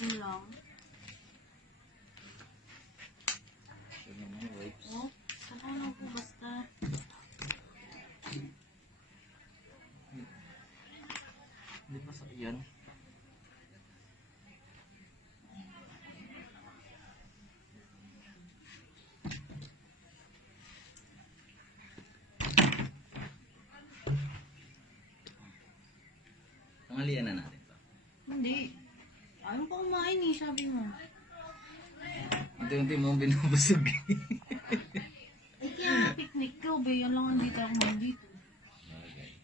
Yun lang. Ito naman, wipes. Oh, saka lang po basta. Hindi pa sa iyan. Tanghalian na natin to. Hindi. Ayaw pa kumain eh, sabi mo. Unti-unti mo binubusog. Eh, kaya picnic ko, ba? Yan lang ang dito ako kumain dito. Okay.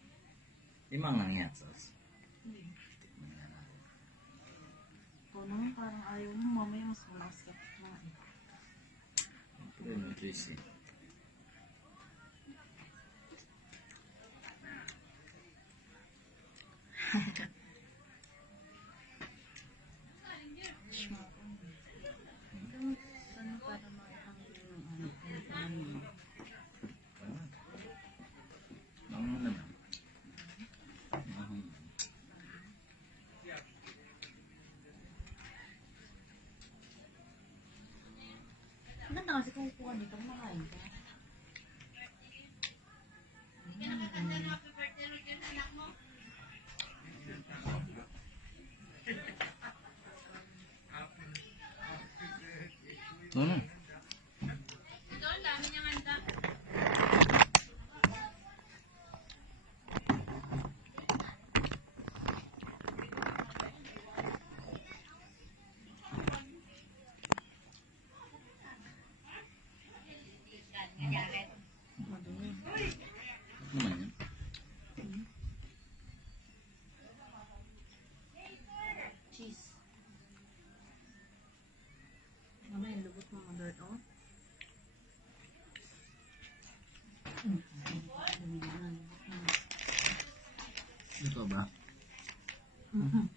Limang lang yan, sauce. Ikaw naman parang ayaw mo, mamaya mas malakas ka. Ito yung juicy. Ano para makahangin yung ano, yung Bango naman. Bango. Maganda kasi kung kukuha dito, kumakain ka. Ano? Madumi. Ano naman yan? Cheese. Mamaya yung lubot mo mga dirt, oh. Ito ba? Hmm?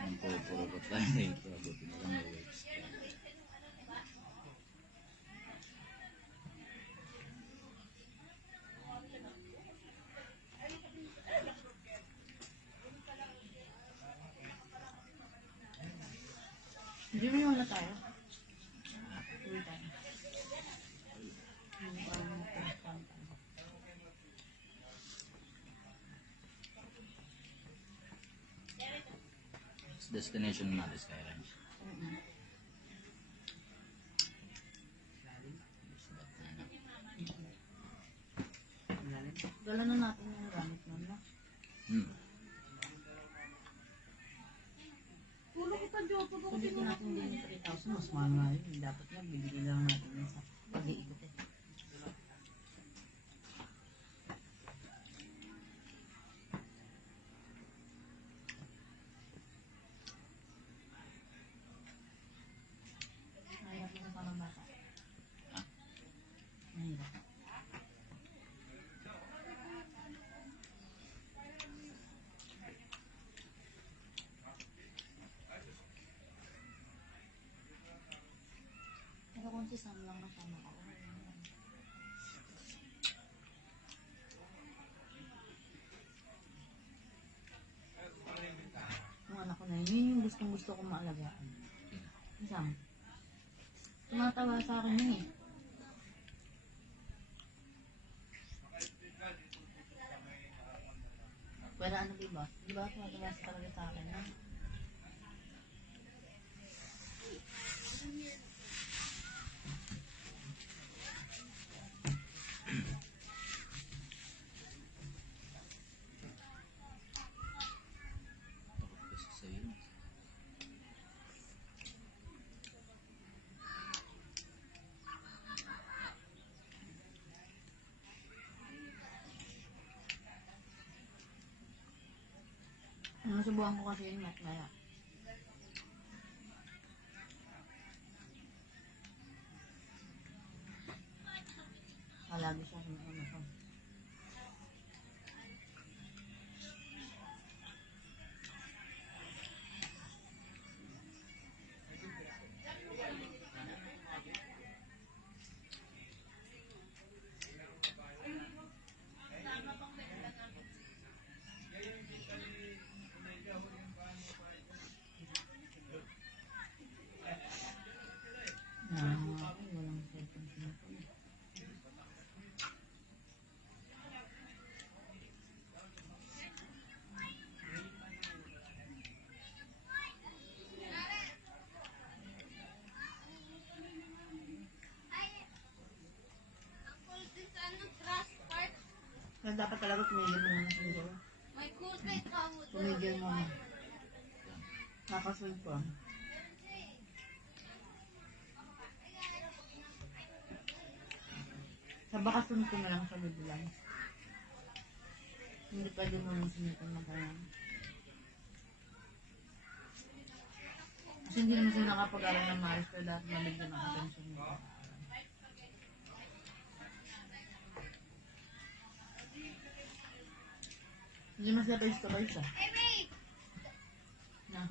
Ang puro ko tayo dito. Buti na lang may wipes. Hindi mo yung wala tayo. Uwi tayo. Destination natin Sky Ranch. Dala na natin yung gamit nun, no? Tulog kita, Diyo. Kung dito natin din yung 3,000, mas mahal nga yun. Dapat nga, bibili lang natin yun sa pag-iikot eh. Mahirap na parang bata. Mahirap. Pero kung si Sam lang kasama ako, gustong gusto kong maalagaan. Isang. Tumatawa sa akin yun eh. Pero ano diba? Diba tumatawa sa talaga sa akin yun? Takot kasi sa'yo. Nasubukan ko kasi yun maya. Palagi siya sa mga ko. Walang cellphone siya. Kaya dapat talaga tumigil mo na siguro. Tumigil mo na. Nakasweet pa. Sa bakasyon ko na lang sa bibilang. Hindi pwede mo nang sinitin na kaya. Kasi hindi naman sila nakapag-aral ng maris pero dapat mabigyan ng atensyon nila. Hindi mas na face to face ah. Na.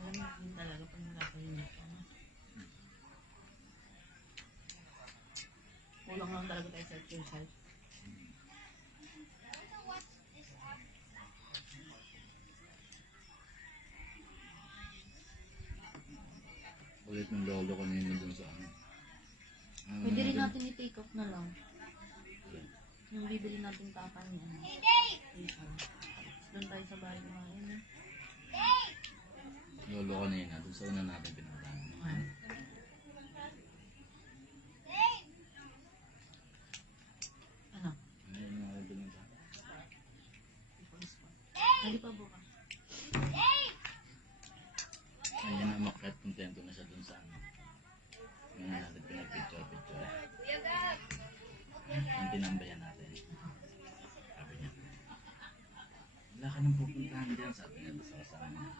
Malamig din talaga pag nakapahinit ka na. Kulang lang talaga tayo sa exercise. Ulit ng lolo kanina dun sa ano. Pwede rin natin i-take off na lang. Yung bibili natin papa niya. Doon tayo sa bahay kumain eh. Lolo kanina, dun sa una natin pinuntahan. Ano? Ano yung mga pinuntahan? Hindi pa bukas. Ayun na, makat kontento na siya dun sa ano. Yung natin pinag-picture. Yung tinambayan natin. Sabi niya, wala ka nang pupuntahan dyan, sabi niya doon sa kasama niya.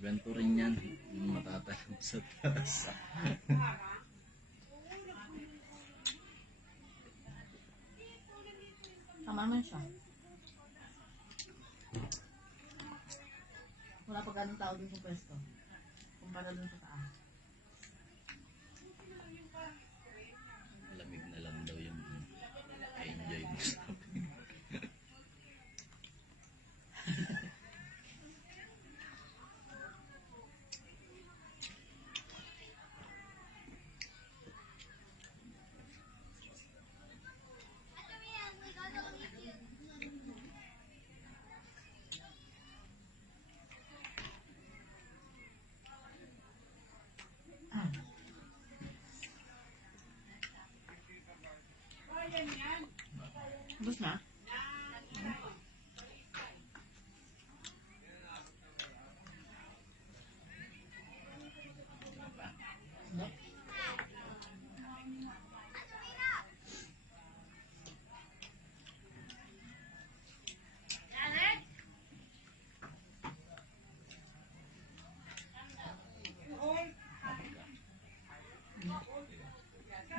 Ganito rin yan, yung matatanong sa taas. Tama naman siya. Wala pa ganong tao dun sa pwesto. Kumpara dun sa taas. Lamig na lang daw yung enjoy mo sabi. Bus na?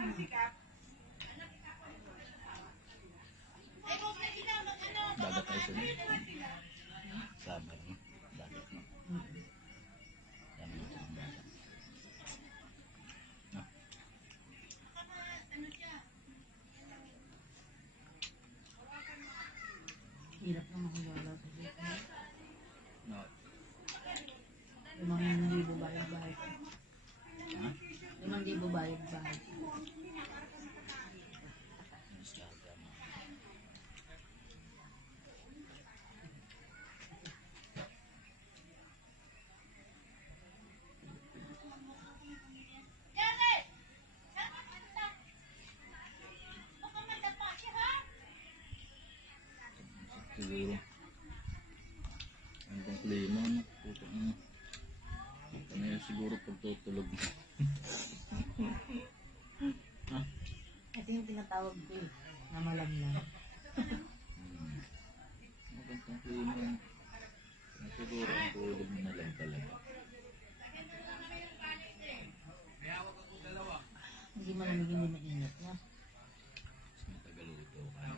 Hindi. Dagat tayo sa dito. Sabar mo. Dagat mo. Yan mo sa dagat. No? Hirap na makilala sa dito. No. 5,000 bayad-bayad. Ha? 5,000 bayad-bayad. Mas dagat mo. Siguro. Ang klima, no? Puto mo. Ano yan siguro pagtutulog mo. Ito yung tinatawag ko eh, na malamlam. Magandang klima. Siguro ang tulog mo na lang talaga. Hindi malamig, hindi mainit na. Mas matagaluto ka.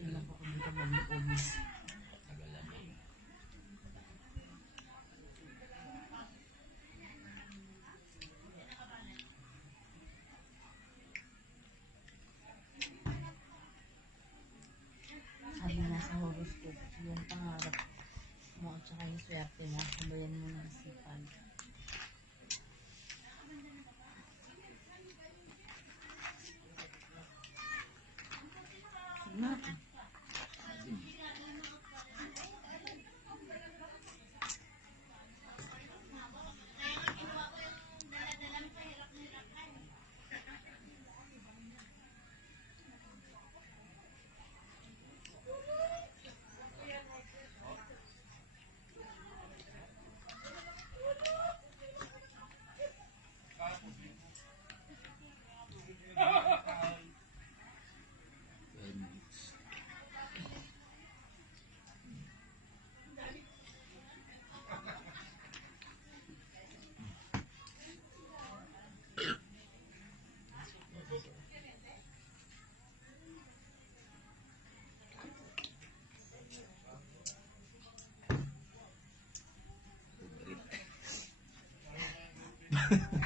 Tingnan ko kung dito mag-loob. Tagalan mo. Sabi nga sa horoscope, yung pangarap mo at saka yung swerte mo, sabayan mo ng sipag. Huwag natin. Favorite.